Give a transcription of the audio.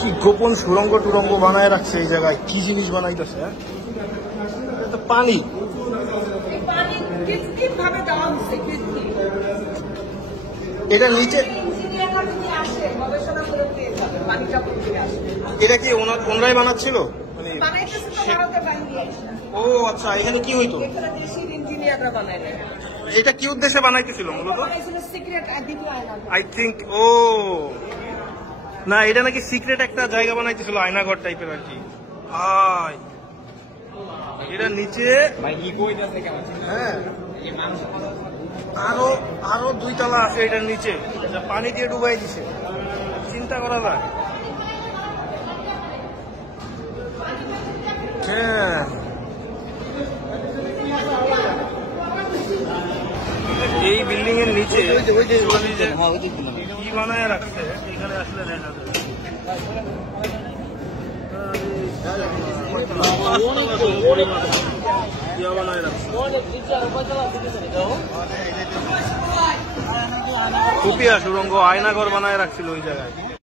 কি গোপন সুরঙ্গ টুরঙ্গ বানায় রাখছে এই জায়গায়, কি জিনিস বানাইতেছে? পানি এটা নিচে, এটা কি ওনারাই বানাচ্ছিল? ও আচ্ছা, এখানে কি হইতো? এটা কি উদ্দেশ্যে বানাইতেছিল মূলত? আই থিঙ্ক ও না, এটা নাকি সিক্রেট একটা জায়গা বানাইতেছিল, আয়নাঘর টাইপের আর কি। এটা নিচে হ্যাঁ আরো 2 তলা আছে এটার নিচে, পানি দিয়ে ডুবাই দিছে। চিন্তা করা যায়। হ্যাঁ, এই বিল্ডিং এর নিচে কি বানায় রাখছে এখানে আসলে দেখা যায়। খুপিয়া সুরঙ্গ আয়নাঘর বানায় রাখছিল ওই জায়গায়।